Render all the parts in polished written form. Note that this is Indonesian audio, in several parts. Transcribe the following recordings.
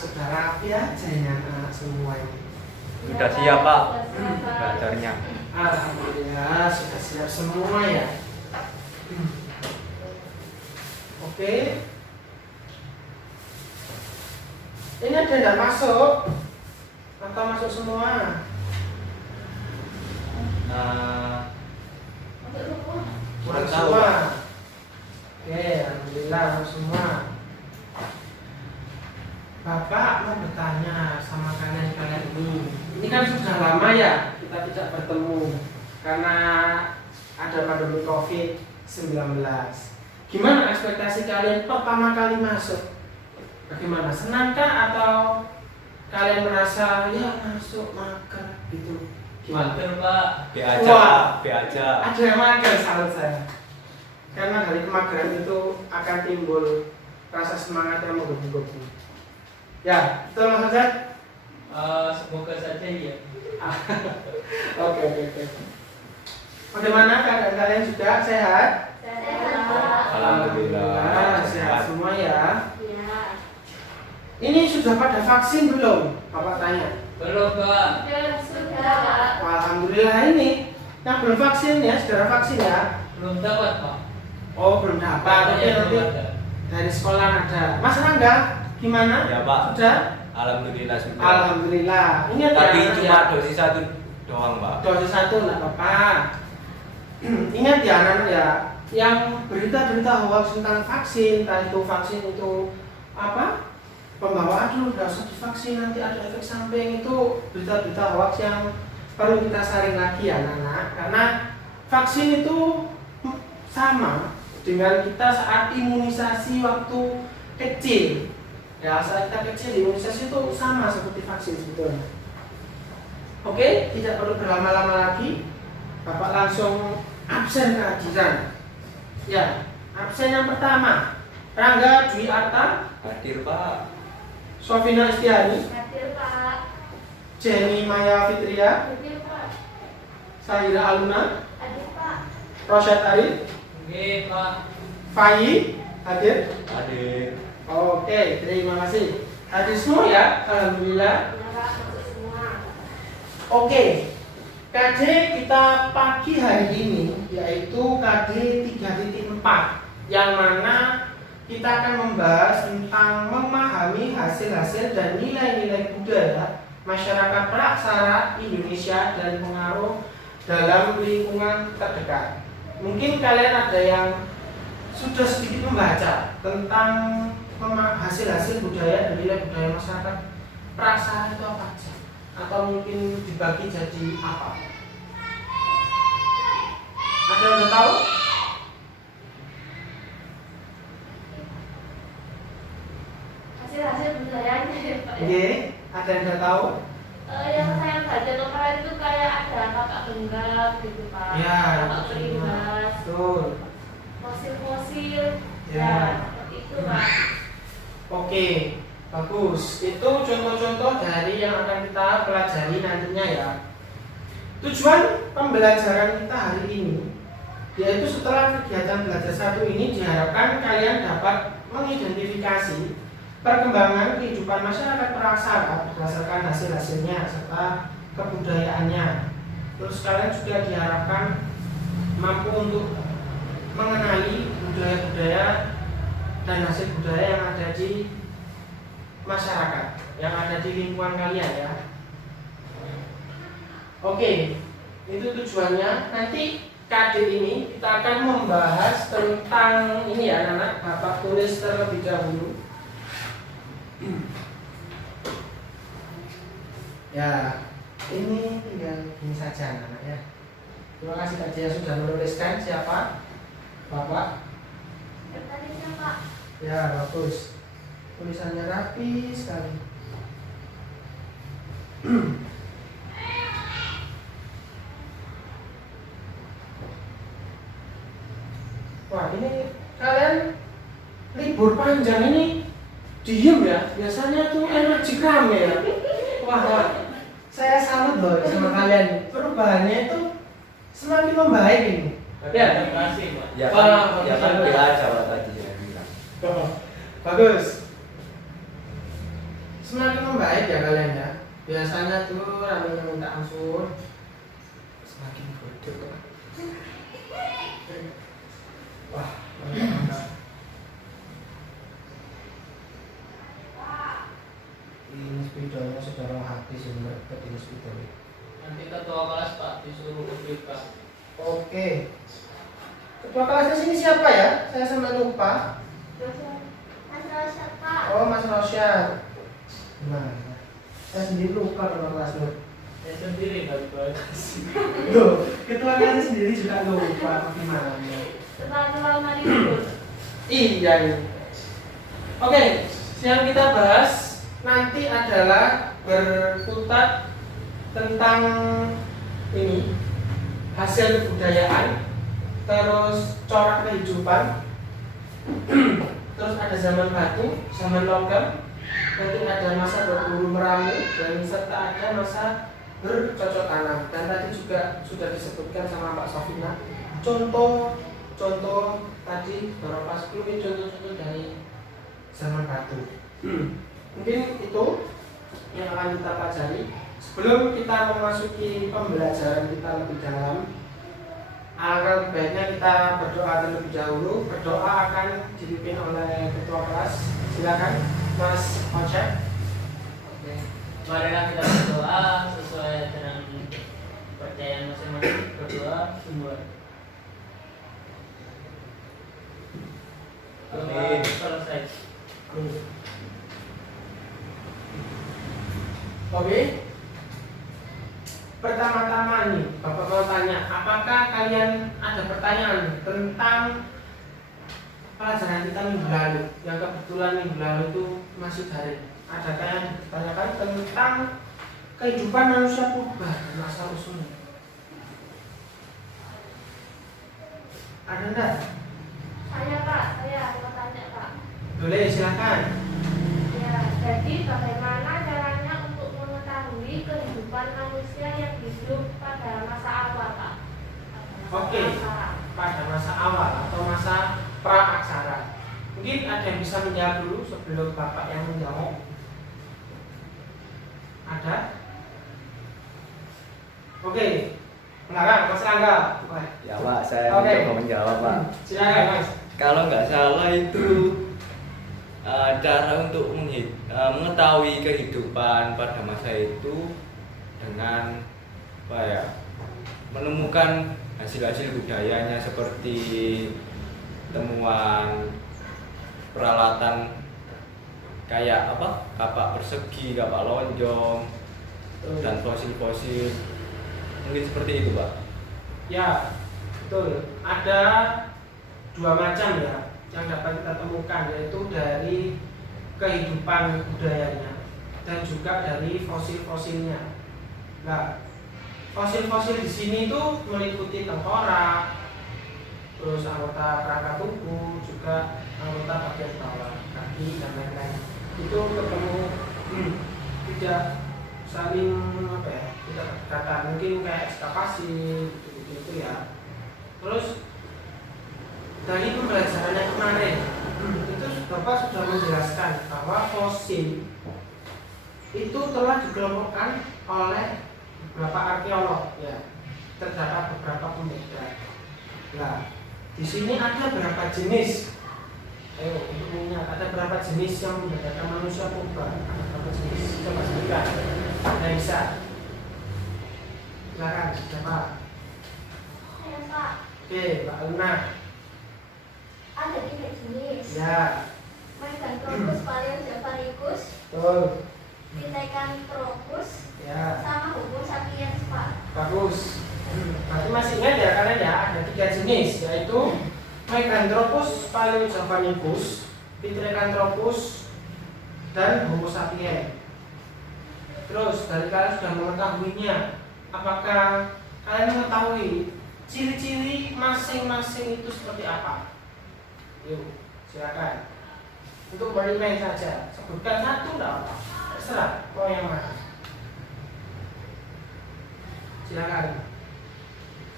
sudah rapi aja ini anak-anak semua ini. Sudah siap Pak belajarnya. Alhamdulillah sudah siap semua ya. Oke. Ini ada yang tidak masuk atau masuk semua? Kurang Masuk tahu semua. Pak. Oke, alhamdulillah masuk semua. Bapak mau bertanya sama kalian ini. Ini kan sudah lama ya kita tidak bertemu karena ada pandemi COVID-19. Gimana ekspektasi kalian pertama kali masuk? Bagaimana? Senangkah atau kalian merasa ya masuk mager gitu? Gimana? Mager Pak. B aja Wah. Pak, B aja. Ada yang mager salut saya. Karena dari kemageran itu akan timbul rasa semangat yang menggebu-gebu. Ya, betul Mas Hasan? Semoga saja ya. Oke. Bagaimana keadaan kalian juga sehat? Alhamdulillah. Sehat semua ya. Ini sudah pada vaksin belum? Bapak tanya. Belum Pak. Wah, alhamdulillah ini yang belum vaksin ya, segera vaksin ya. Belum dapat Pak. Oh, belum dapat. Oke, nanti dari sekolah ada. Mas Rangga, gimana? Ya Pak. Sudah? Alhamdulillah sudah. Alhamdulillah. Ingat Tapi ya, cuma dosis 1 doang Pak. dosis 1 enggak apa-apa. Ingat ya anak-anak ya, yang berita-berita hoax tentang vaksin, entah itu vaksin itu apa? Pembawa aduh nggak usah divaksin nanti ada efek samping, itu berita-berita hoax yang perlu kita saring lagi ya anak-anak, karena vaksin itu sama dengan kita saat imunisasi waktu kecil ya, saat kita kecil imunisasi itu sama seperti vaksin sebetulnya. Oke, tidak perlu berlama-lama lagi, Bapak langsung absen kehadiran ya. Absen yang pertama Rangga Dwi Arta, Hadir Pak. Sofina Istiani, Jenny Maya Fitria, Sahira Aluna, Rosyad Arif, Oke Pak. Fayi hadir. Hadir. Oke, terima kasih. Hadir semua ya, alhamdulillah. Oke, KD kita pagi hari ini yaitu KD 3.4 yang mana kita akan membahas tentang memahami hasil-hasil dan nilai-nilai budaya masyarakat praksara Indonesia dan pengaruh dalam lingkungan terdekat. Mungkin kalian ada yang sudah sedikit membaca tentang hasil-hasil budaya dan nilai budaya masyarakat praksara itu apa saja, atau mungkin dibagi jadi apa? Ada yang udah tahu? Hasil budayanya ya Pak ya. Iya, ada yang udah tahu? Yang saya baca kemarin itu kayak ada kakak genggam gitu Pak. Ya, Kakak perimbas, betul. fosil-fosil. Ya. Ya, seperti itu Pak. Oke, bagus. Itu contoh-contoh dari yang akan kita pelajari nantinya ya. Tujuan pembelajaran kita hari ini yaitu setelah kegiatan belajar satu ini diharapkan kalian dapat mengidentifikasi perkembangan kehidupan masyarakat praksara berdasarkan hasil-hasilnya serta kebudayaannya. Terus kalian juga diharapkan mampu untuk mengenali budaya-budaya dan hasil budaya yang ada di masyarakat, yang ada di lingkungan kalian ya. Oke, itu tujuannya. Nanti KD ini kita akan membahas tentang ini ya anak-anak. Bapak tulis terlebih dahulu. Ya, ini tinggal ini saja anak-anak ya. Terima kasih Kak yang sudah menuliskan. Siapa? Bapak? Tadinya Pak. Ya, bagus. Tulisannya rapi sekali. Wah, ini kalian libur panjang ini diem ya. Biasanya tuh energi rame ya. Wah, saya salut loh sama kalian. Perubahannya itu semakin membaik ini. Ya, Terima kasih Pak. Ya Wah, kan, ya kan B aja Pak tadi saya bilang. bagus. semakin membaik ya kalian ya. Biasanya tuh ramenya minta ampun, semakin bodoh. Wah, mantap. Ini spidolnya sudah mau habis ini merepet ini spidolnya. Nanti ketua kelas Pak disuruh UBK. Oke. Ketua kelasnya sini siapa ya? Saya sampai lupa. Mas Rosyad, Pak. Oh, Mas Rosyad. Nah, saya sendiri lupa ketua kelasnya. Saya sendiri nggak kasih. Loh, ketua kelasnya sendiri juga lupa. Gimana? Terlalu libur. Iya ini. Oke, yang kita bahas nanti adalah berkutat tentang ini hasil kebudayaan, terus corak kehidupan, terus ada zaman batu, zaman logam, nanti ada masa berburu meramu, dan serta ada masa bercocok tanam. Dan tadi juga sudah disebutkan sama Pak Sofina contoh tadi beberapa sebelumnya contoh-contoh dari zaman batu. Mungkin itu yang akan kita pelajari. Sebelum kita memasuki pembelajaran kita lebih dalam, alangkah baiknya kita berdoa terlebih dahulu. Berdoa akan dipimpin oleh ketua kelas. Silakan Mas Ojek. Oke. Marilah kita berdoa sesuai dengan kepercayaan masing-masing. Berdoa semua. Amin. Selesai. Oke. Pertama-tama nih, Bapak mau tanya, apakah kalian ada pertanyaan tentang pelajaran kita minggu lalu? Yang kebetulan minggu lalu itu masih daring. Adakah yang ditanyakan tentang kehidupan manusia purba dan asal usulnya? Ada enggak? Saya, Pak. Saya mau tanya, Pak. Boleh, silakan. Ya, jadi bagaimana caranya untuk mengetahui kehidupan manusia yang hidup pada masa awal, Pak? Oke. Pada masa awal atau masa pra-aksara. Mungkin ada yang bisa menjawab dulu sebelum Bapak yang menjawab. Ada? Oke. Belakang, Mas Rangga. Wah. Ya Pak, saya Oke. mencoba menjawab Pak. Silakan, Mas. Kalau nggak salah itu cara untuk mengetahui kehidupan pada masa itu dengan apa ya, menemukan hasil-hasil budayanya seperti temuan peralatan kayak apa, kapak persegi, kapak lonjong, dan fosil-fosil, mungkin seperti itu Pak. Ya, betul. Ada dua macam ya yang dapat kita temukan, yaitu dari kehidupan budayanya dan juga dari fosil-fosilnya. Nah, fosil-fosil di sini itu meliputi tengkorak, terus anggota kerangka tubuh, juga anggota bagian bawah, kaki dan lain-lain. Itu ketemu tidak saling apa ya, tidak berdekatan, mungkin kayak ekskavasi gitu ya. Terus dari pembelajaran yang kemarin itu Bapak sudah menjelaskan bahwa fosil itu telah dikelompokkan oleh beberapa arkeolog ya, terdapat beberapa pembeda. Nah, di sini ada berapa jenis? Ayo untuk mengingat, ada berapa jenis yang membedakan manusia purba? Ada berapa jenis? Coba sebutkan. Ada bisa? Silakan, siapa? Saya, Pak. Oke, Mbak Luna. Ada 3 jenis. Ya, Meganthropus paleojavaricus, betul. Pithecanthropus, Ya, sama Homo sapiens, Pak. bagus. Berarti masih ingat ya kalian ya, ada 3 jenis, yaitu Meganthropus paleojavaricus, Pithecanthropus, dan Homo sapiens. Terus dari kalian sudah mengetahuinya, apakah kalian mengetahui ciri-ciri masing-masing itu seperti apa? Yuk, silakan. Untuk bermain saja, sebutkan satu enggak apa, terserah mau yang mana. Silakan.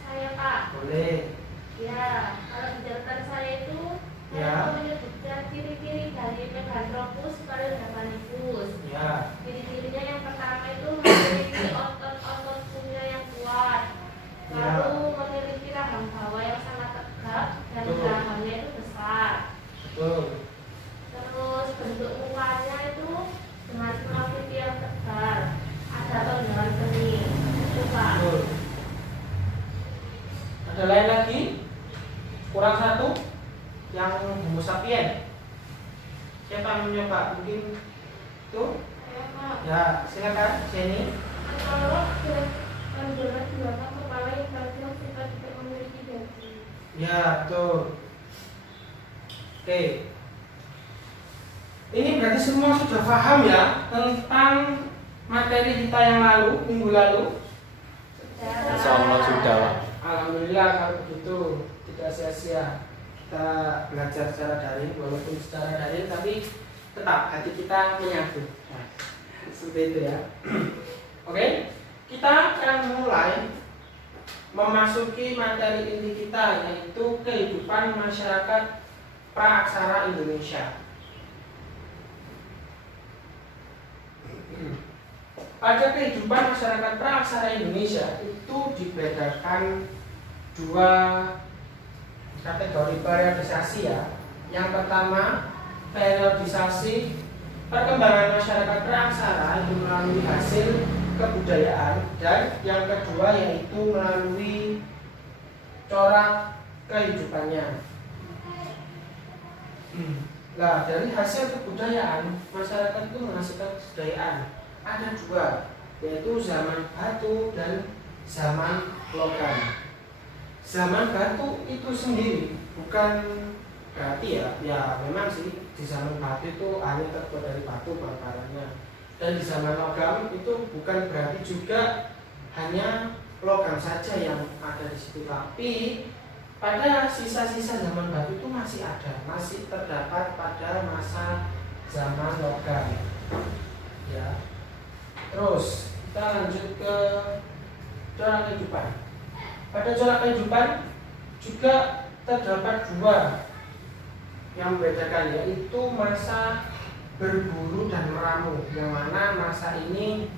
Saya, Pak. Boleh. Ya, kalau di daftar saya itu Ya. saya menyebutkan ciri-ciri dari Meganthropus paleojavaricus. Ya. Homo sapien. Siapa yang mencoba? Mungkin tuh? Ya, silakan Jenny. Kalau adalah binatang kepala yang tajam serta tidak memiliki daging. Ya, betul. Oke. Ini berarti semua sudah paham ya tentang materi kita yang lalu, minggu lalu. Insya Allah sudah, Pak. Alhamdulillah kalau begitu tidak sia-sia kita belajar secara daring, walaupun secara daring tapi tetap hati kita menyatu. Nah, seperti itu ya. Oke, kita akan mulai memasuki materi inti kita, yaitu kehidupan masyarakat praaksara Indonesia. Pada kehidupan masyarakat praaksara Indonesia itu dibedakan dua kategori periodisasi ya. Yang pertama, periodisasi perkembangan masyarakat praaksara itu melalui hasil kebudayaan, dan yang kedua yaitu melalui corak kehidupannya. Nah, dari hasil kebudayaan masyarakat itu menghasilkan kebudayaan. Ada dua, yaitu zaman batu dan zaman logam. Zaman batu itu sendiri bukan berarti ya memang sih di zaman batu itu hanya terbuat dari batu bahan-bahannya. Dan di zaman logam itu bukan berarti juga hanya logam saja yang ada di situ, tapi pada sisa-sisa zaman batu itu masih ada, masih terdapat pada masa zaman logam. Ya. Terus kita lanjut ke corak kehidupan. Pada corak kehidupan juga terdapat dua yang membedakan, yaitu masa berburu dan meramu, yang mana masa ini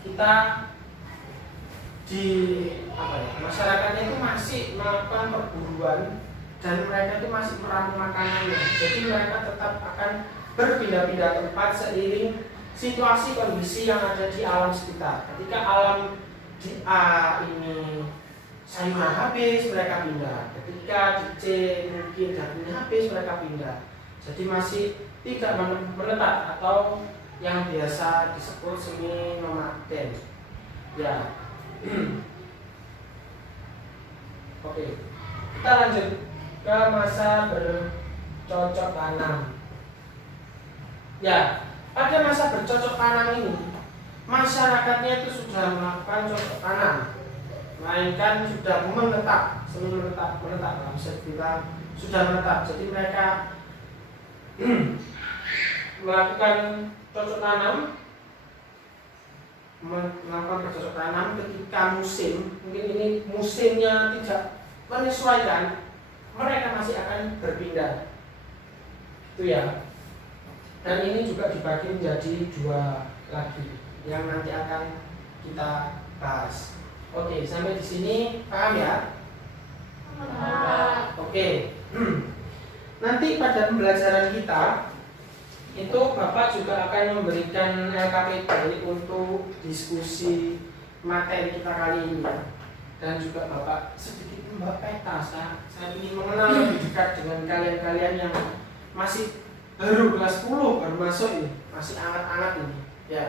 kita di masyarakatnya itu masih melakukan perburuan dan mereka itu masih meramu makanannya. Jadi mereka tetap akan berpindah-pindah tempat seiring situasi kondisi yang ada di alam sekitar. Ketika alam di A ini sayuran habis, mereka pindah. Ketika di C mungkin dagingnya habis, mereka pindah. Jadi masih tidak menetap atau yang biasa disebut semi nomaden. Ya. Oke. Kita lanjut ke masa bercocok tanam. Ya. Pada masa bercocok tanam ini, masyarakatnya itu sudah melakukan cocok tanam, melainkan sudah menetap, dalam kita sudah menetap. Jadi mereka melakukan cocok tanam, melakukan bercocok tanam ketika musim, mungkin ini musimnya tidak menyesuaikan, mereka masih akan berpindah. Itu ya. Dan ini juga dibagi menjadi dua lagi yang nanti akan kita bahas. Oke, sampai di sini paham ya? Oke. Nanti pada pembelajaran kita itu Bapak juga akan memberikan LKPD untuk diskusi materi kita kali ini. Dan juga Bapak sedikit membawa peta. Saya ingin mengenal lebih dekat dengan kalian-kalian yang masih baru kelas 10 baru masuk ini, masih anget-anget ini. Ya.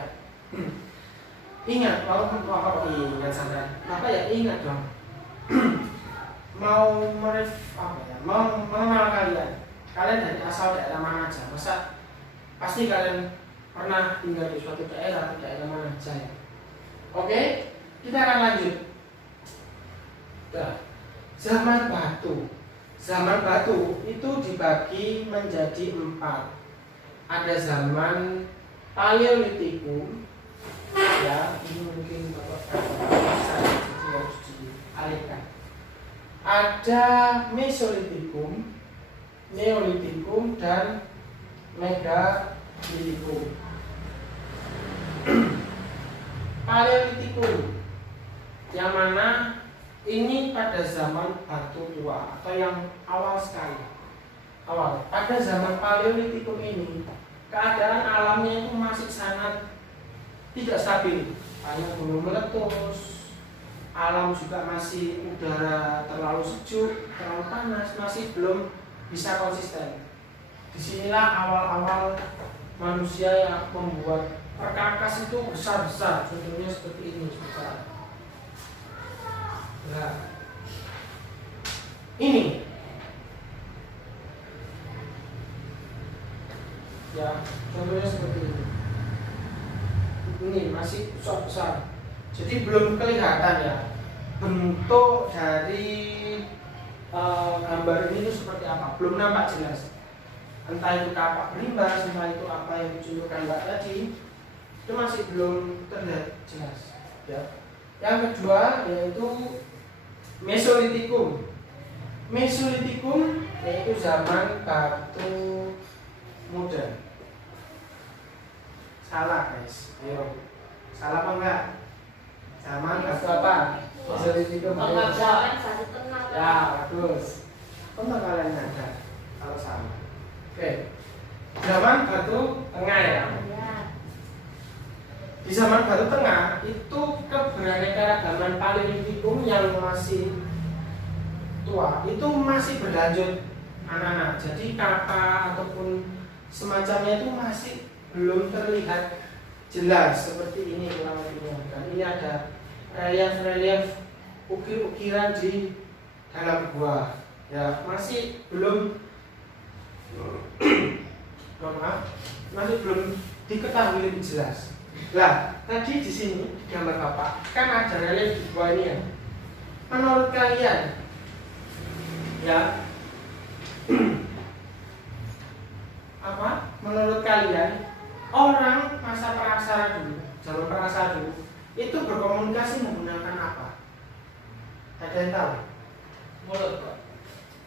Ingat, ingat Sandra. Apa ya, ingat dong. Mau mengenal kalian. Kalian dari asal daerah mana aja? Masa pasti kalian pernah tinggal di suatu daerah mana aja ya. Oke, kita akan lanjut. Nah, zaman batu. Zaman batu itu dibagi menjadi 4. Ada zaman Paleolitikum, ya ini mungkin Bapak harus dialihkan. Ada Mesolitikum, Neolitikum, dan Megalitikum. Paleolitikum, yang mana ini pada zaman batu tua atau yang awal sekali. Pada zaman Paleolitikum ini, keadaan alamnya itu masih sangat tidak stabil. Banyak gunung meletus, alam juga masih udara terlalu sejuk, terlalu panas, masih belum bisa konsisten. Disinilah awal-awal manusia yang membuat perkakas itu besar-besar, contohnya seperti ini besar. Nah, ini ya, contohnya seperti ini. Ini masih besar. Jadi belum kelihatan ya bentuk dari gambar ini itu seperti apa, belum nampak jelas. Entah itu kapak berimbas, entah itu apa yang ditunjukkan Mbak tadi, itu masih belum terlihat jelas. Ya. Yang kedua yaitu Mesolitikum. Mesolitikum yaitu zaman batu muda. Salah guys, ayo. Salah apa enggak? Zaman batu apa? Mesolitikum. Zaman batu tengah. Ya, bagus. Contoh kalian ada kalau sama. Oke. Zaman batu tengah ya. Ya. Di zaman batu tengah itu keberaneka-ragaman Paleolitikum yang masih tua itu masih berlanjut anak-anak. Jadi kapal ataupun semacamnya itu masih belum terlihat jelas seperti ini kurang lebihnya. Dan ini ada relief ukir-ukiran di dalam gua. Ya, masih belum masih belum diketahui lebih jelas. Lah, tadi di sini di gambar Bapak kan ada relief di bawah ini ya. Menurut kalian, ya, apa? Menurut kalian orang masa praksara dulu, zaman praksara dulu itu berkomunikasi menggunakan apa? Ada yang tahu? Mulut Pak.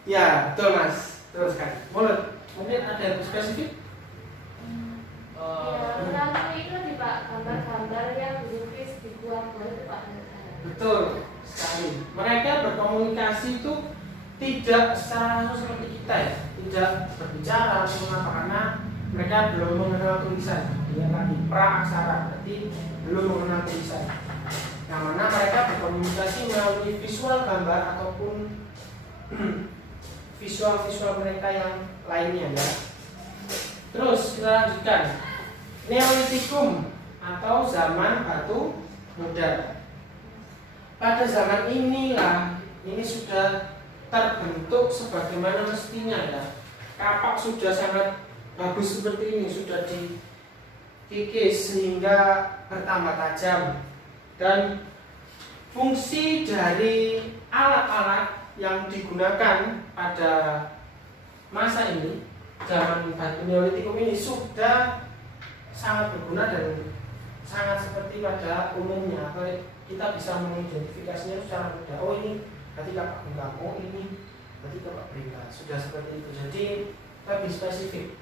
Ya, betul Mas. Terus kan, mulut. Mungkin ada yang spesifik? Ya, kurang itu di Pak, gambar-gambar yang dilukis di gua-gua itu Pak. Betul sekali. Mereka berkomunikasi itu tidak secara langsung seperti kita ya, tidak berbicara ataupun apa, karena mereka belum mengenal tulisan. Dia tadi pra-aksara, berarti belum mengenal tulisan. Yang mana mereka berkomunikasi melalui visual gambar ataupun visual-visual mereka yang lainnya ya. Terus kita lanjutkan. Neolitikum atau zaman batu muda. Pada zaman inilah ini sudah terbentuk sebagaimana mestinya ya. Kapak sudah sangat bagus seperti ini, sudah dikikis sehingga bertambah tajam. Dan fungsi dari alat-alat yang digunakan pada masa ini, zaman batu Neolitikum ini sudah sangat berguna dan sangat seperti pada umumnya. Kita bisa mengidentifikasinya secara mudah. Oh ini berarti kapak bengkak, oh ini berarti kapak berikat. Sudah seperti itu. Jadi lebih spesifik.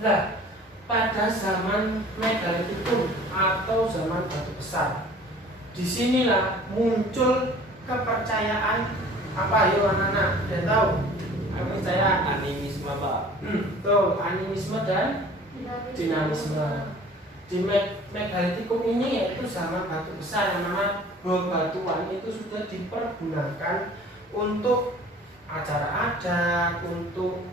Nah, pada zaman Megalitikum atau zaman batu besar, disinilah muncul kepercayaan apa? Yuk anak-anak, udah tahu? Kepercayaan Animisme Pak. Tuh, animisme dan dinamisme. Di Megalitikum ini yaitu zaman batu besar yang mana bebatuan itu sudah dipergunakan untuk acara adat, untuk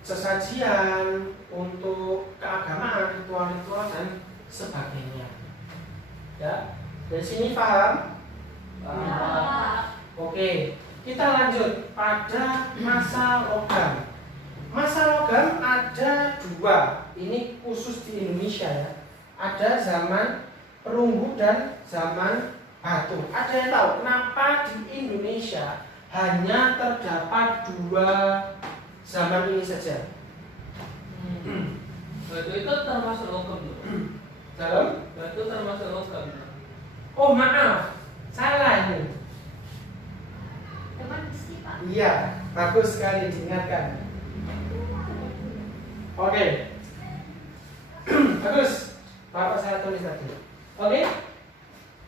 sesajian, untuk keagamaan, ritual-ritual dan sebagainya. Ya, dari sini paham? Oke, kita lanjut pada masa logam. Masa logam ada dua, ini khusus di Indonesia ya. Ada zaman perunggu dan zaman batu. Ada yang tahu kenapa di Indonesia hanya terdapat dua zaman ini saja? Batu itu termasuk logam loh. Dalam? Batu termasuk logam. Oh maaf, salah ini. Teman besi Pak. Iya, bagus sekali diingatkan. Oke. Bagus. Bapak saya tulis tadi. Oke.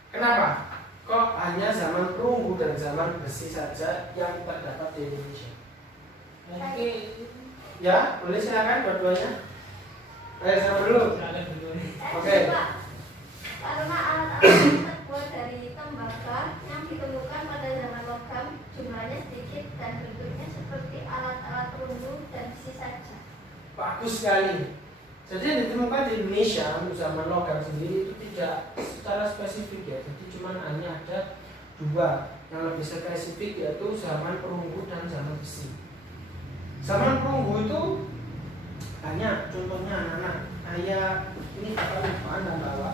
Kenapa? Kok hanya zaman perunggu dan zaman besi saja yang terdapat di Indonesia? Mungkin Ya, boleh silakan dua-duanya. Saya dulu. ada dulu nih. Oke. Pak, karena alat-alat yang terbuat dari tembaga yang ditemukan pada zaman logam jumlahnya sedikit dan bentuknya seperti alat-alat bagus sekali. Jadi yang ditemukan di Indonesia untuk zaman logam sendiri itu tidak secara spesifik ya. Jadi cuma hanya ada dua yang lebih spesifik, yaitu zaman perunggu dan zaman besi. Zaman perunggu itu banyak, contohnya anak-anak kayak ini Bapak lupaan dan bawa.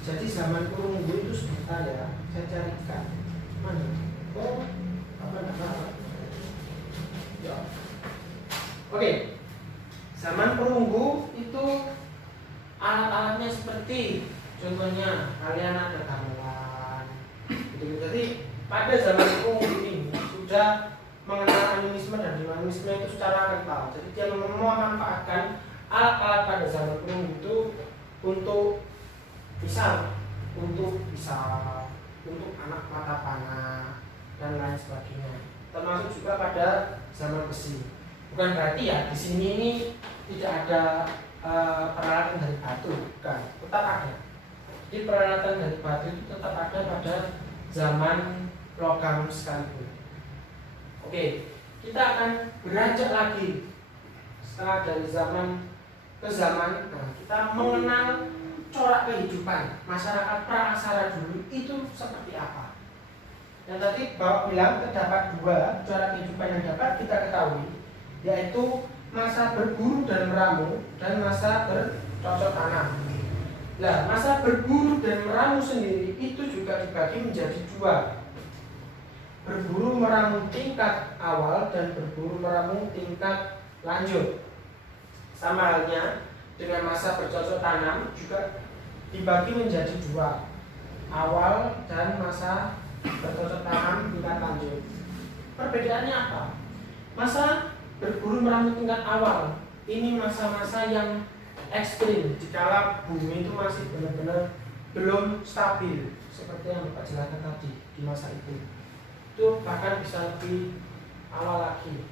Jadi zaman perunggu itu sebentar ya, saya carikan mana? Oh, apa nama? Ya. Oke. Zaman perunggu itu alat-alatnya seperti contohnya kalian ada gamelan. Jadi pada zaman perunggu ini sudah mengenal animisme dan dinamisme itu secara kental. Jadi dia memanfaatkan alat-alat pada zaman perunggu itu untuk misal, untuk anak mata panah dan lain sebagainya. Termasuk juga pada zaman besi. Bukan berarti ya di sini ini tidak ada peralatan dari batu, bukan, tetap ada. Jadi peralatan dari batu itu tetap ada pada zaman logam sekalipun. Oke, kita akan beranjak lagi setelah dari zaman ke zaman. Nah, kita mengenal corak kehidupan masyarakat pra-aksara dulu itu seperti apa. Yang tadi Bapak bilang terdapat dua corak kehidupan yang dapat kita ketahui, yaitu masa berburu dan meramu dan masa bercocok tanam. Nah, masa berburu dan meramu sendiri itu juga dibagi menjadi dua. Berburu meramu tingkat awal dan berburu meramu tingkat lanjut. Sama halnya dengan masa bercocok tanam juga dibagi menjadi dua, awal dan masa bercocok tanam tingkat lanjut. Perbedaannya apa? Masa berburu meramu tingkat awal ini masa-masa yang ekstrim, dikala bumi itu masih benar-benar belum stabil, seperti yang Bapak jelaskan tadi di masa itu bahkan bisa lebih awal lagi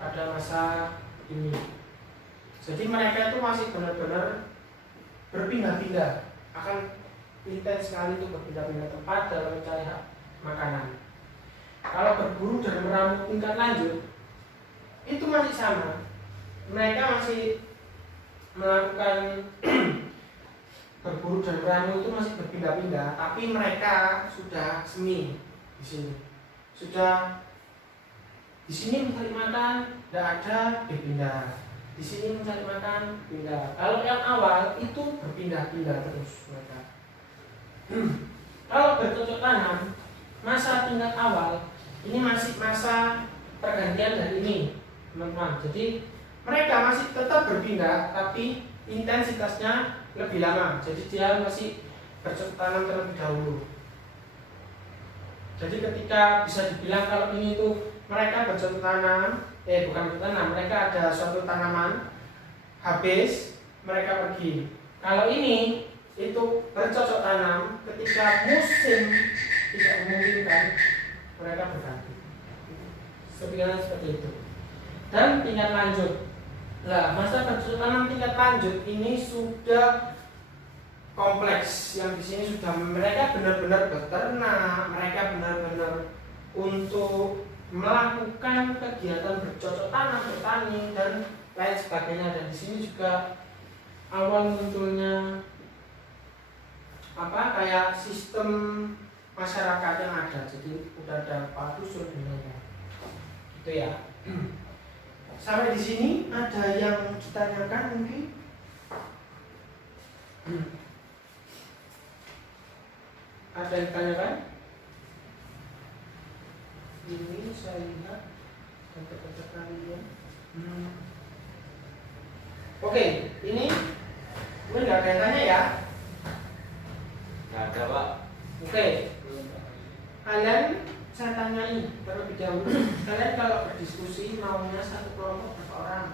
pada masa ini. Jadi mereka itu masih benar-benar berpindah-pindah, akan intens sekali untuk berpindah-pindah tempat dalam mencari makanan. Kalau berburu dan meramu tingkat lanjut itu masih sama, mereka masih melakukan berburu dan meramu itu masih berpindah-pindah, tapi mereka sudah semi di sini, sudah di sini mencari makan, tidak ada berpindah, di sini mencari makan pindah. Kalau yang awal itu berpindah-pindah terus mereka. Kalau bercocok tanam, masa tingkat awal ini masih masa pergantian dari ini, teman-teman. Jadi mereka masih tetap berpindah, tapi intensitasnya lebih lama. Jadi dia masih bercocok tanam terlebih dahulu. Jadi ketika bisa dibilang kalau ini tuh mereka bercocok tanam, bukan bercocok tanam, mereka ada suatu tanaman, habis mereka pergi. Kalau ini itu bercocok tanam, ketika musim tidak memungkinkan, mereka berganti. Seperti itu. Dan tingkat lanjut. Nah, masa bercocok tanam tingkat lanjut ini sudah kompleks. Yang di sini sudah mereka benar-benar beternak, mereka benar-benar untuk melakukan kegiatan bercocok tanam, bertani dan lain sebagainya. Dan di sini juga awal munculnya kayak sistem masyarakat yang ada. Jadi udah ada dusun dinanya. Gitu ya. Sampai di sini ada yang ditanyakan mungkin? Ada yang ditanyakan? Ini saya lihat kata-kata kalian. Oke, ini nggak ada yang tanya ya? Nggak ada, Pak. Oke, kalian saya tanyai terlebih dahulu. Kalian kalau berdiskusi maunya satu kelompok berapa orang?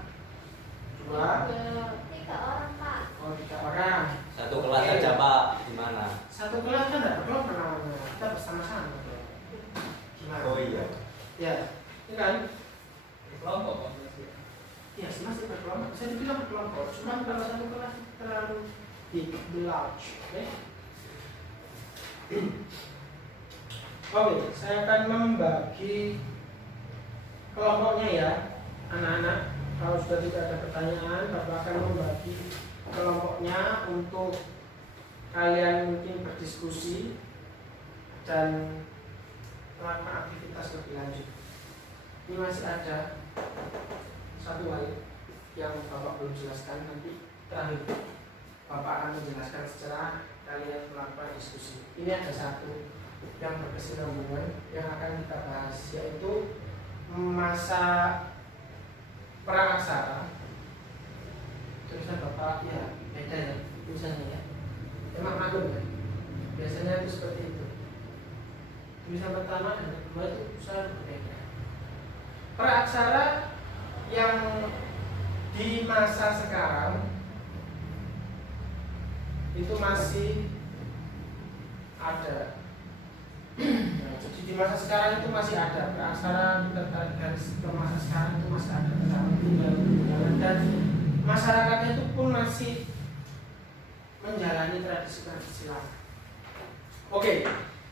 2, 3 orang, Pak. Oh, 3 orang. Satu kelas aja, Pak. Gimana? Satu kelas kan tidak berkelompok namanya. Kita bersama-sama. Gimana? Oh iya. Ya, ini kan? Kelompok Pak. Ya, masih berkelompok. Saya dibilang berkelompok. Cuma kalau satu kelas terlalu big, large. Oke? Oke, saya akan membagi kelompoknya ya, anak-anak. Kalau sudah tidak ada pertanyaan, Bapak akan membagi kelompoknya untuk kalian mungkin berdiskusi dan melakukan aktivitas lebih lanjut. Ini masih ada satu hal yang Bapak belum jelaskan, nanti terakhir Bapak akan menjelaskan secara kalian melakukan diskusi. Ini ada satu yang berkesinambungan yang akan kita bahas, yaitu masa praaksara. Tulisan Bapak ya beda ya tulisannya ya. Emang maklum ya. Biasanya itu seperti itu. Tulisan pertama dan kedua itu selalu berbeda. Praaksara yang di masa sekarang itu masih ada. Nah, jadi di masa sekarang itu masih ada praaksara garis ke masa sekarang itu masih ada, tetapi tinggal berjalan dan masyarakatnya itu pun masih menjalani tradisi-tradisi lama. Oke,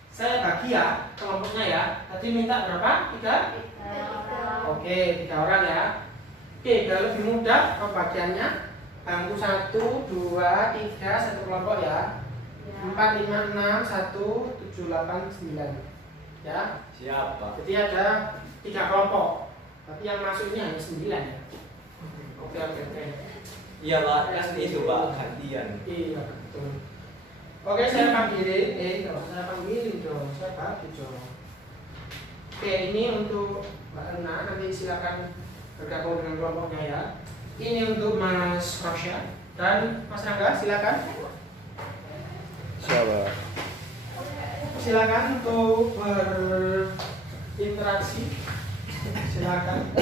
saya bagi ya kelompoknya ya. Tadi minta berapa? 3? Oke, 3 orang ya. Oke, kalau lebih mudah pembagiannya bangku 1, 2, 3 satu kelompok ya. 4, 5, 6, 1, 7, 8, 9 ya. Siapa? Jadi ada 3 kelompok. Tapi yang masuk ini hanya 9 ya. Oke. Iya Pak, kan itu Pak, gantian. Iya betul. Oke, saya panggilin. Saya panggilin dong. Saya bagi dong. Oke, ini untuk Mbak Erna. Nanti silakan bergabung dengan kelompoknya ya. Ini untuk Mas Rosya dan Mas Rangga, silakan. Siapa? Silakan untuk berinteraksi. Silakan.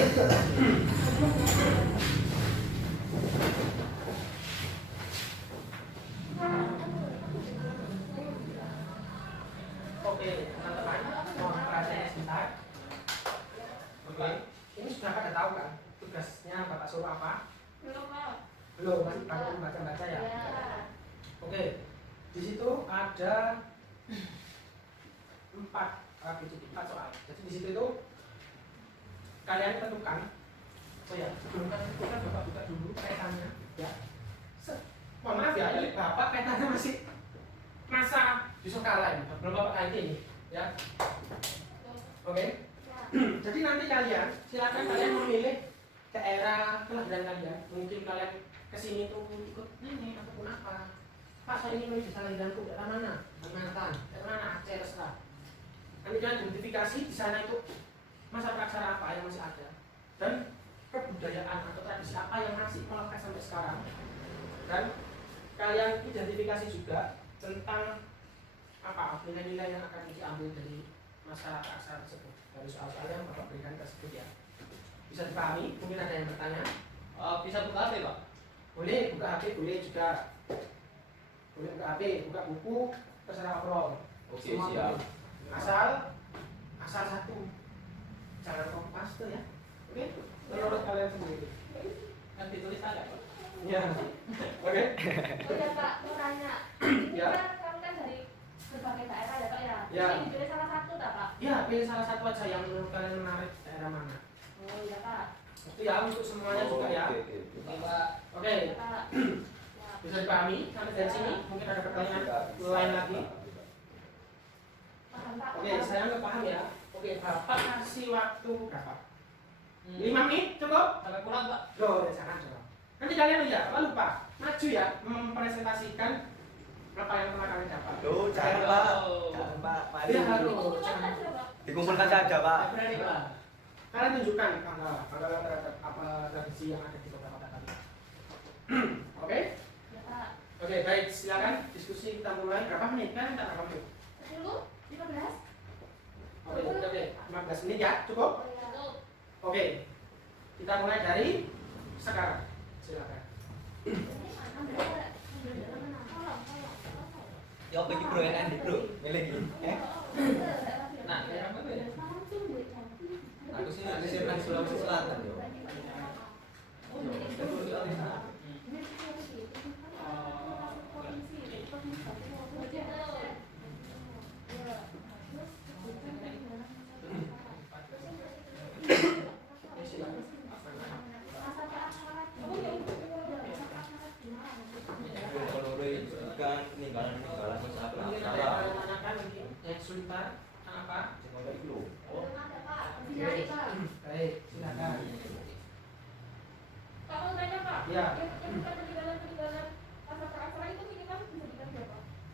Oke, teman-teman, mohon perhatiannya sebentar. Oke, ini sudah pada tahu kan tugasnya Bapak suruh apa? Belum, Pak. Belum, masih baru baca-baca ya. Ya. Oke, di situ ada 4 soal. Jadi di situ itu kalian tentukan. Oh ya, sebelum kalian tentukan Bapak buka dulu kaitannya, ya. Mohon maaf ya, ini Bapak kaitannya masih masa Yusuf Kala ini, belum Bapak kaiti ini, ya. Oke. Jadi nanti kalian silakan kalian memilih daerah kelahiran kalian. Mungkin kalian kesini tuh ikut nenek ataupun apa. Pak, saya ini memilih desa kelahiranku daerah mana? Kalimantan, daerah mana? Aceh, terserah. Nanti kalian identifikasi di sana itu masa praksara apa yang masih ada dan kebudayaan atau tradisi apa yang masih melekat sampai sekarang. Dan kalian identifikasi juga tentang apa nilai-nilai yang akan diambil dari masa praksara tersebut. Dari soal-soal yang Bapak berikan tersebut ya. Bisa dipahami? Mungkin ada yang bertanya? Bisa buka HP Pak? Boleh buka HP, boleh juga. Boleh buka HP, buka buku, terserah overall. Oke, Semua siap. boleh. Asal satu. Jangan copy paste ya. Oke? Menurut kalian sendiri. Kan ditulis ada Pak? Iya. Oke? Oh ya Pak, mau tanya. Ya. Kamu kan dari berbagai daerah ya Pak ya? Ya. Ini dipilih salah satu tak Pak? Ya, pilih salah satu aja yang menurut kalian menarik daerah mana. Oh iya Pak. Itu ya untuk semuanya juga ya. Oke. Oke Pak. Oke. Iya Pak. Ya. Bisa dipahami sampai dari sini? Mungkin ada pertanyaan lain lagi. Paham Pak? Oke, saya nggak paham ya. Oke, Bapak kasih waktu berapa? 5 5 menit cukup? sampai pulang Pak. Loh, jangan dong. Nanti kalian ya, lalu Pak, maju ya, mempresentasikan apa yang telah kalian dapat. Tuh, jangan Pak. Jangan Pak. Mari. Iya, harus. Kumpulkan saja Pak. Dikumpulkan saja Pak. Berani Pak. Kalian tunjukkan banggalan terhadap apa tradisi yang ada di kota tadi. Oke? Ya Pak. Oke, baik, silakan diskusi kita mulai. Berapa menit kan? Kita berapa menit? Dulu 15. Oke, 15 menit ya, cukup? Oh iya. Tuh. Oke, kita mulai dari sekarang. Silakan. Ya bagi bro yang enak bro, milih gini. Nah, daerah mana ya? Aku sih nang Sulawesi Selatan yo. Silakan.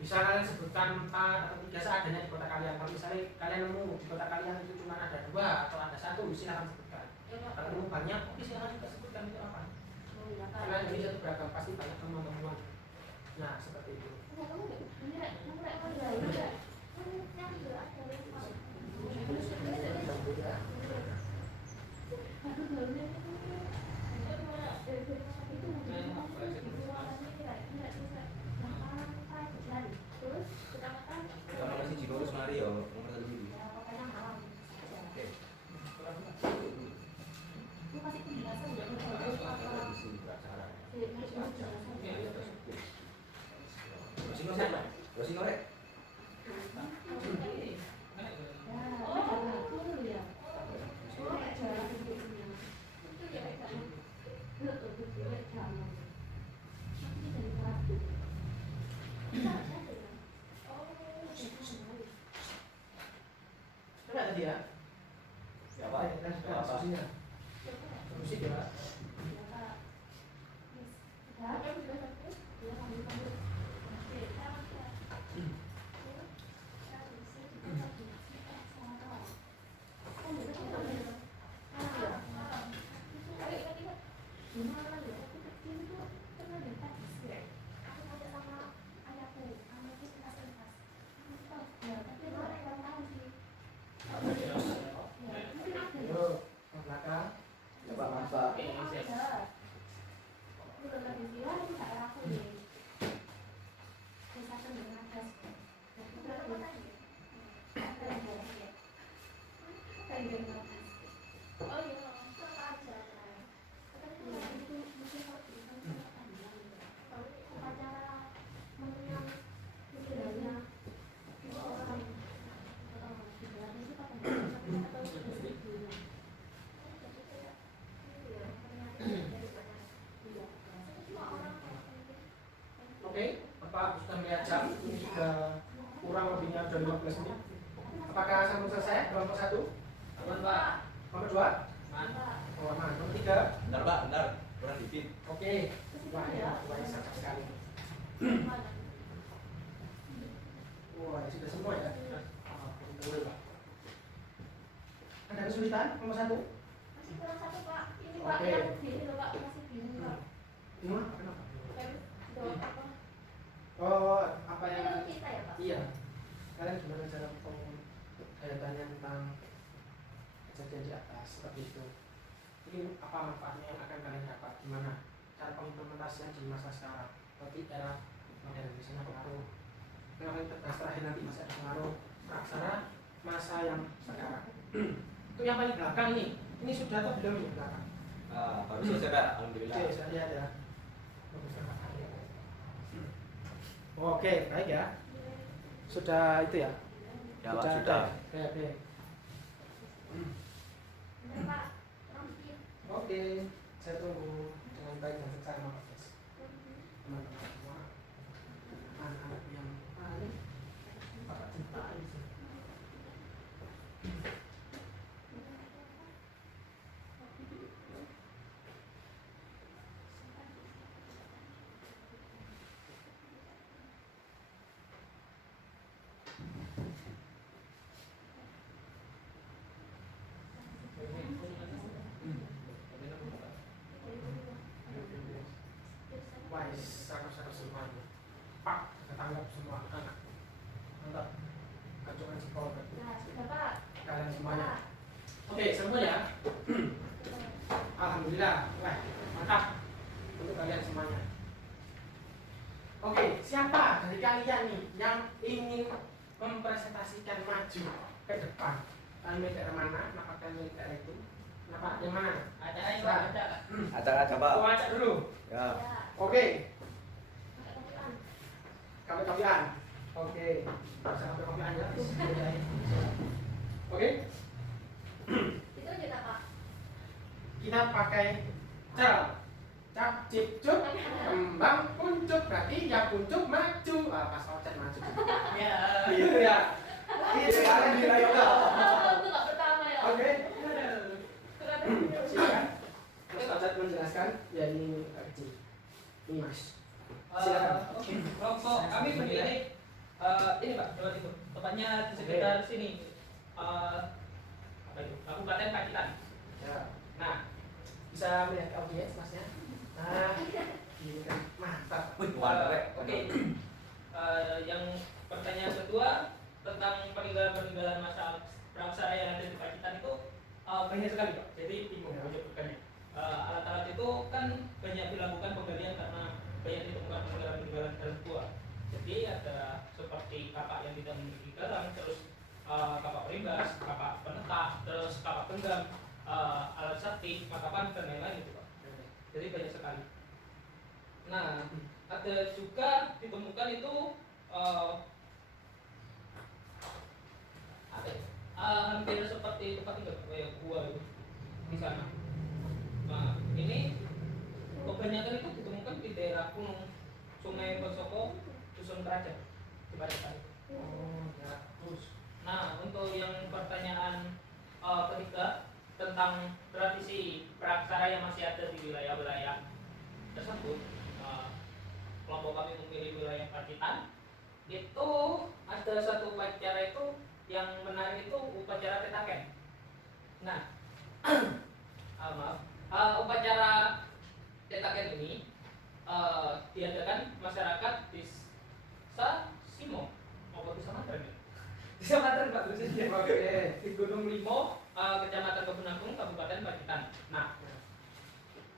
bisa kalian sebutkan 4 atau 3 seadanya di kota kalian. Kalau misalnya kalian nemu di kota kalian itu cuma ada 2 atau ada 1, silakan sebutkan. Kalau nemu banyak, oke silakan juga sebutkan itu apa. Karena Indonesia itu beragam, pasti banyak temuan-temuan. Nah, seperti itu. Kalau masih di Lurus mari ya, nomor 1 dulu. Oke. Di sini acara. Masih ngorek. Coba tadi ya. Ya Pak. Diskusinya. Musik ya Pak. Yuk, ke belakang. Ya Pak, maaf Pak. Oke, Bapak sudah melihat jam, ini sudah kurang lebihnya sudah 15 menit. Apakah sambung selesai? Kelompok 1, Aman, Pak. kelompok 2, Aman. oh aman, kelompok 3. Bentar Pak, bentar. Kurang dikit. Oke, wah ya, wah sangat sekali. Wah, sudah semua ya. Betul, Pak. Ada kesulitan kelompok 1? Masih kurang 1 Pak. Ini Pak Oke. yang ini loh Pak, masih bingung Pak. Gimana? Kenapa? Jawab apa? Oh, apa Ini yang untuk kita ya Pak? iya? Kalian gimana cara tanya tentang kejadian di atas seperti itu? Ini apa manfaatnya yang akan kalian dapat? Gimana cara pengimplementasian di masa sekarang? Tapi era modern di sana pengaruh. Kenapa kita bahas terakhir nanti masih ada pengaruh aksara masa yang sekarang? Itu yang paling belakang ini. Ini sudah atau belum di belakang? Baru selesai Pak, alhamdulillah. Oke, saya lihat ya. Oke, baik ya. Sudah itu ya? Ya Pak, sudah. Oke, oke. Bener Pak, mungkin. Oke, saya tunggu dengan baik dan seksama Pak Des. Teman-teman semua, anak-anak yang paling Bapak cintai di sini. Wah, sangat-sangat semuanya. Pak, ketangkap semua anak. Mantap. Kacungan sekolah Nah, sudah Pak. kalian semuanya. Oke, semuanya. Alhamdulillah. Wah, mantap untuk kalian semuanya. Oke, siapa dari kalian nih yang ingin mempresentasikan maju ke depan? Kalian milih daerah mana? Kenapa kalian milih daerah itu? Kenapa? Yang mana? Acara ini Pak, ada. Acara Pak. Oh, acak dulu. Ya. Ya, Oke, pakai kopian. kopi-kopian. Oke, bisa kopi-kopian ya. Oke, Itu kita Pak. kita pakai cap cip cup kembang kuncup, berarti ya kuncup maju. Pas ocet maju. Ya. Gitu ya. Gitu ya. Itu nggak pertama ya. Oke, Keren. silakan. Mas Ocet menjelaskan. Ya ini kecil. Ini Mas. Silakan. Oke, kelompok kami berdiri Ini Pak, Jawa Timur. Tepatnya di sekitar sini. Apa itu? Kabupaten Pacitan. Ya. Nah, bisa melihat ke audiens masnya. Nah, ini kan mantap. Wih, mantap ya. Oke. Yang pertanyaan kedua tentang peninggalan masa praksara yang ada di Pacitan itu banyak sekali Pak. Jadi bingung menyebutkannya. Alat-alat itu kan banyak dilakukan penggalian karena banyak ditemukan peninggalan dalam gua. Jadi ada seperti kapak yang tidak memiliki galang, terus kapak perimbas, kapak penetak, terus kapak genggam, alat sakti, makapan dan lain-lain gitu Pak. Jadi banyak sekali. Nah, ada juga ditemukan itu apa ya? Hampir seperti tempat tinggal kayak gua itu di sana. Nah, ini kebanyakan itu ditemukan di daerah Gunung Sungai Bosoko, Dusun Kerajaan di Pacitan. Oh, ya. Terus. Nah, untuk yang pertanyaan ketiga tentang tradisi praksara yang masih ada di wilayah-wilayah tersebut, kelompok kami memilih wilayah Pacitan. Itu ada satu upacara itu yang menarik itu upacara tetaken. Nah, upacara tetaken ini diadakan masyarakat desa Simo, apa desa Mantren ya? Desa Mantren Pak khususnya. Oke. Di Gunung Limo, Kecamatan Kebun Agung, Kabupaten Pacitan. Nah,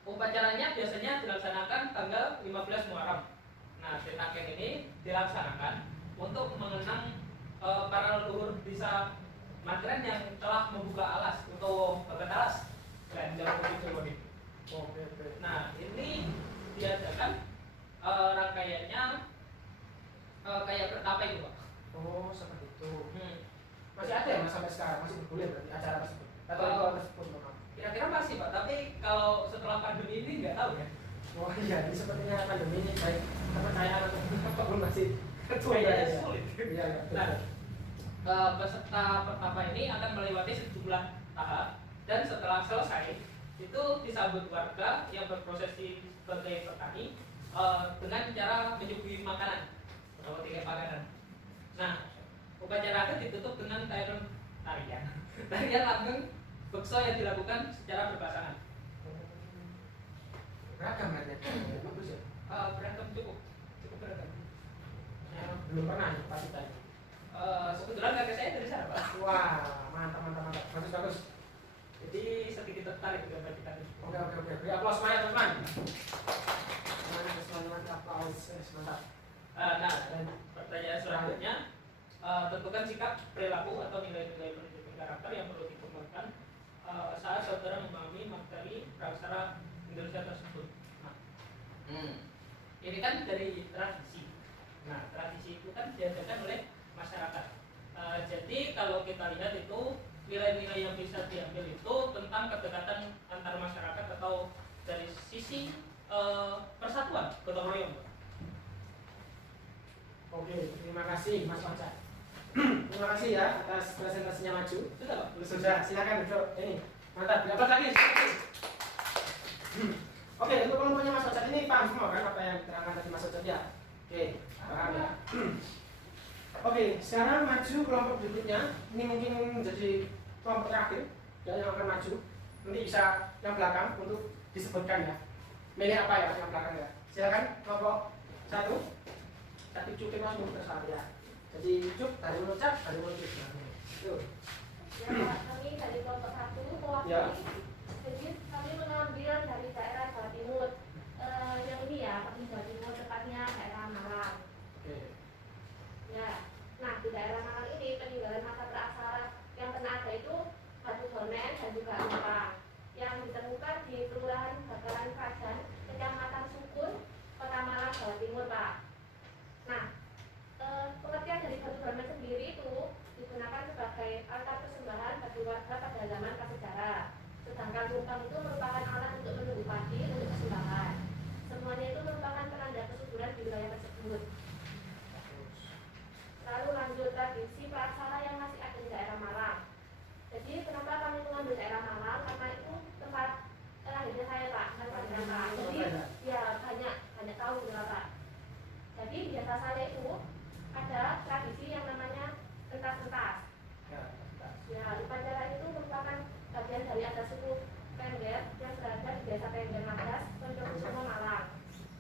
upacaranya biasanya dilaksanakan tanggal 15 Muharram. Nah, tetaken ini dilaksanakan untuk mengenang para leluhur desa Mantren yang telah membuka alas untuk bagat alas. Dan jauh lebih Oke. Nah, ini diadakan rangkaiannya kayak pertapa itu Pak. Oh, seperti itu. Masih Masih ada ya Mas sampai sekarang masih bergulir berarti acara tersebut. Atau Oh. ritual tersebut memang. Kira-kira masih Pak, tapi kalau setelah pandemi ini nggak tahu ya. Oh iya, ini sepertinya pandemi ini baik kepercayaan atau apapun masih Kayaknya ya. sulit. Iya, iya. Nah, peserta pertapa ini akan melewati sejumlah tahap dan setelah selesai itu disambut warga yang berprosesi sebagai petani dengan cara menyuguhi makanan atau tiga makanan. Nah, upacara akhir ditutup dengan tarian langgeng bekso yang dilakukan secara berpasangan. Beragam berarti. Bagus ya. Beragam cukup beragam. Belum pernah ya Pacitan. Kebetulan kakak saya dari sana Pak. Wah, mantap. Bagus. Jadi sedikit tertarik dengan Pacitan. Oke. Beri aplaus semuanya, teman-teman. Semuanya aplaus. Mantap. Nah, dan pertanyaan selanjutnya, tentukan sikap, perilaku atau nilai-nilai pendidikan karakter yang perlu dikembangkan saat saudara memahami materi praksara Indonesia tersebut. Nah, ini kan dari tradisi. Nah, tradisi itu kan diadakan oleh masyarakat. Jadi kalau kita lihat itu nilai-nilai yang bisa diambil itu tentang kedekatan antar masyarakat atau dari sisi persatuan gotong royong. Oke, terima kasih Mas Panca. Terima kasih ya atas presentasinya maju. Sudah Pak? Sudah, silakan duduk. Ini mantap. Dapat lagi. Oke, untuk kelompoknya Mas Ojat ini paham semua kan apa yang diterangkan tadi Mas Ojat ya? Oke, paham ya. Oke, sekarang maju kelompok berikutnya. Ini mungkin menjadi kelompok terakhir yang akan maju. Nanti bisa yang belakang untuk disebutkan ya. Milih apa ya yang belakang ya? Silakan kelompok 1. Tapi cukup Mas untuk bersama ya. Jadi cuk dari mengucap dari mengucap. Tuh. Ya, kami dari kelompok 1 mewakili. Ya. Jadi kami mengambil dari daerah Jawa Timur. Yang ini ya, kami Jawa Timur tepatnya daerah Malang. Oke. Ya, nah di daerah Malang ini peninggalan masa praksara yang pernah ada itu batu donen dan juga empang yang ditemukan di Kelurahan Bakaran Krajan, Kecamatan Sukun, Kota Malang, Jawa Timur, Pak. Nah, pengertian dari batu donen sendiri itu digunakan sebagai alat persembahan bagi warga pada zaman prasejarah. Sedangkan empang itu merupakan alat untuk menunggu padi untuk persembahan. Semuanya itu merupakan penanda kesuburan di wilayah tersebut. Lalu lanjut tradisi praksara yang masih ada di daerah Malang. Jadi kenapa kami mengambil daerah Malang? Karena itu tempat lahirnya saya Pak, Pak. Jadi ya banyak tahu ya Pak. Jadi biasa saya itu ada tradisi yang namanya pentas-pentas. Ya, Ya, upacara itu merupakan bagian dari adat suku Pengger yang berada di desa Pengger Madas, Ponorogo, Malang.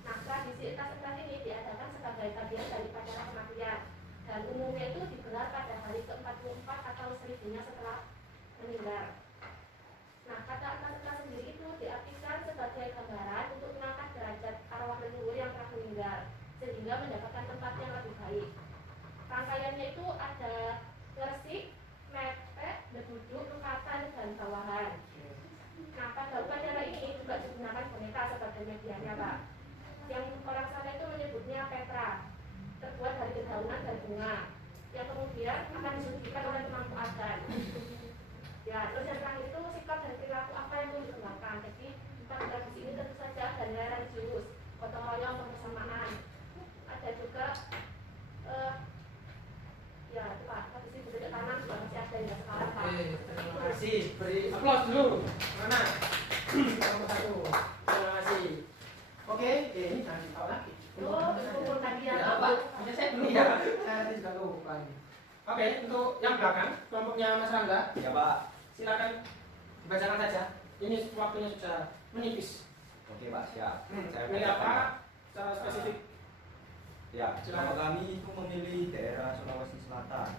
Nah, tradisi pentas-pentas ini diadakan sebagai bagian dari upacara kematian dan umumnya itu digelar pada hari ke-44 atau seribunya setelah meninggal. Nah, kata pentas-pentas sendiri itu diartikan sebagai gambaran untuk mengangkat derajat arwah leluhur yang telah meninggal sehingga mendapatkan tempat yang lebih baik. Rangkaiannya itu ada gresik, mepet, beduduk, lukatan, dan bawahan. Nah, pada upacara ini juga digunakan boneka sebagai medianya, Pak. Yang orang sana itu menyebutnya Petra, terbuat dari dedaunan dan bunga, yang kemudian akan disuguhkan oleh pemangku adat. Ya, terus yang terakhir itu sikap dan perilaku apa yang perlu dikembangkan. Jadi, pada tradisi ini tentu saja ada nilai religius, gotong royong, kebersamaan. Ada juga ya itu Pak, tradisi budaya tanam juga masih ada hingga sekarang, Pak. Terima kasih. Beri aplaus dulu. Mana? Nomor 1. Terima kasih. Oke, ini jangan ditahu lagi. Oh, kumpul tadi ya, Ya, Pak. punya saya dulu ya. Saya juga lupa nih. Oke, untuk yang belakang, kelompoknya Mas Rangga, Ya Pak. silakan dibacakan saja. Ini waktunya sudah menipis. Oke Pak, siap. Saya Pilih bacakan, apa? Pak. Secara spesifik. Ya, Silakan. kalau kami itu memilih daerah Sulawesi Selatan.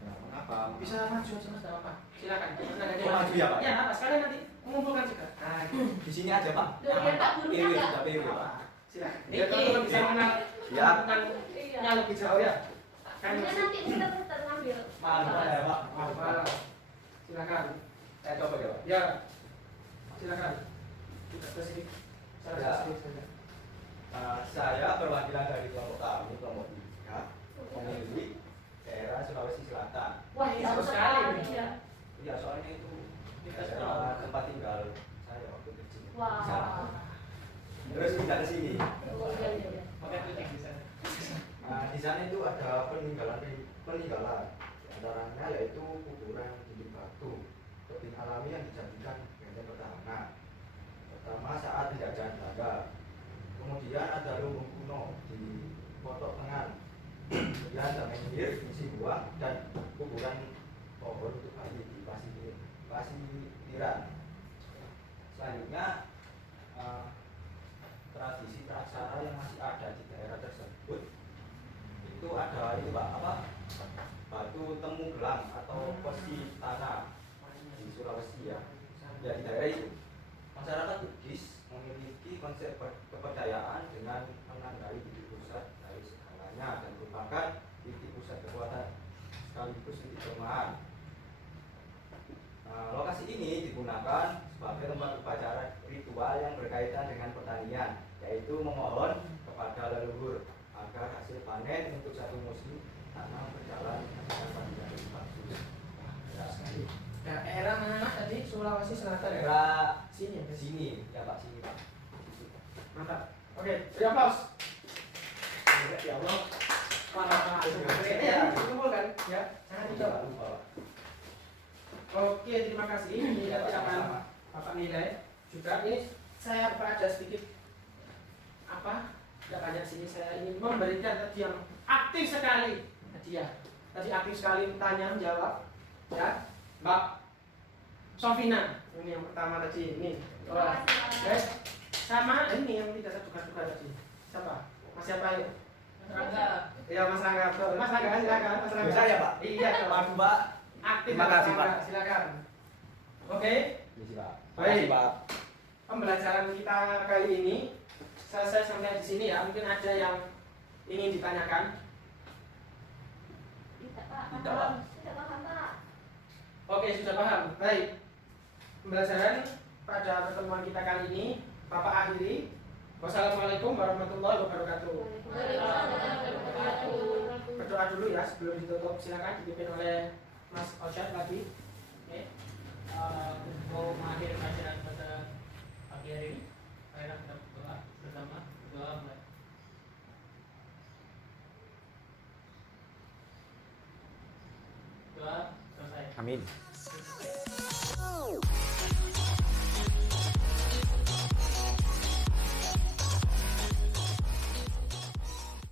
Ya, mengapa? Bisa maju aja Mas, enggak apa-apa. Silakan. Oh, maju ya, Pak? Ya, apa? Sekalian nanti mengumpulkan juga. Nah, gitu. Di sini aja Pak. Loh, ya, Pak, gurunya PW, nggak? sudah PW Pak. Apa? Silakan. Biar teman-teman bisa mengenal Ya. menentukannya lebih jauh ya. Kan Kemudian nanti kita ngambil. Mantap ya Pak. apa? Silakan. Saya coba ya Pak. Ya. Silakan. Tidak spesifik. Secara Ya. spesifik saja. Saya perwakilan dari kelompok kami, kelompok 3, memilih daerah Sulawesi Selatan. Wah, ini seru sekali. Ya. Ya, soalnya itu Kita daerah tempat tinggal saya waktu kecil. Wah. Di sana. Terus pindah ke sini. Oh, iya, iya, iya. Pakai kucing di sana. Nah, di sana itu ada peninggalan. Di antaranya yaitu kuburan dinding batu, tebing alami yang dijadikan benteng pertahanan. Pertama saat penjajahan Belanda. Kemudian ada lumbung kuno di Potok Tengan. Kemudian ada menhir, isi buah, dan kuburan pohon untuk bayi di Pasiran. Selanjutnya tradisi praksara yang masih ada di daerah tersebut itu ada itu Pak, apa? Batu temu gelang atau pesi tanah di Sulawesi ya. Ya di daerah itu masyarakat Bugis memiliki konsep kepercayaan dengan menandai titik pusat dari segalanya dan merupakan titik pusat kekuatan sekaligus titik kelemahan. Nah, lokasi ini digunakan sebagai tempat upacara ritual yang berkaitan dengan pertanian, yaitu memohon kepada leluhur agar hasil panen untuk satu musim tanam berjalan dengan panjang dan bagus. Ya, sekali. Daerah mana Mas tadi? Sulawesi Selatan ya? Daerah Sini ya? sini, ya Pak, sini Pak. Mantap. Oke, beri aplaus. Ya Allah. Parah. Ya, dikumpulkan ya. Jangan Jangan dicoba. lupa Pak. Oke, terima kasih. Ini nanti akan Bapak nilai juga. Ini saya baca sedikit apa? Tidak banyak sini. Saya ingin memberikan tadi yang aktif sekali. Tadi ya. Tadi aktif sekali tanya menjawab. Ya, Mbak Sofina. Ini yang pertama tadi. Ini. Wah. Guys, sama ini yang tidak terduga-duga tadi. Siapa? Mas siapa yuk? Rangga. Ya Mas Rangga. Betul. Mas Rangga silakan. Mas Rangga. Bisa ya Pak? Iya. dong. Waduh Pak. Aktif. Terima Mas kasih, Rangga. Pak. Silakan. Oke. Misi Pak. Baik. Makasih, Pak. Pembelajaran kita kali ini selesai sampai di sini ya. Mungkin ada yang ingin ditanyakan. Tidak, Pak. Tidak, Pak. Tidak paham, Pak. Oke, sudah paham. Baik. Pembelajaran pada pertemuan kita kali ini Bapak akhiri. Wassalamualaikum warahmatullahi wabarakatuh. Berdoa dulu ya sebelum ditutup. Silakan dipimpin oleh Mas Osyad lagi. Oke. Untuk mengakhiri pelajaran pada pagi hari ini, marilah kita berdoa bersama. Berdoa mulai. Doa selesai. Amin.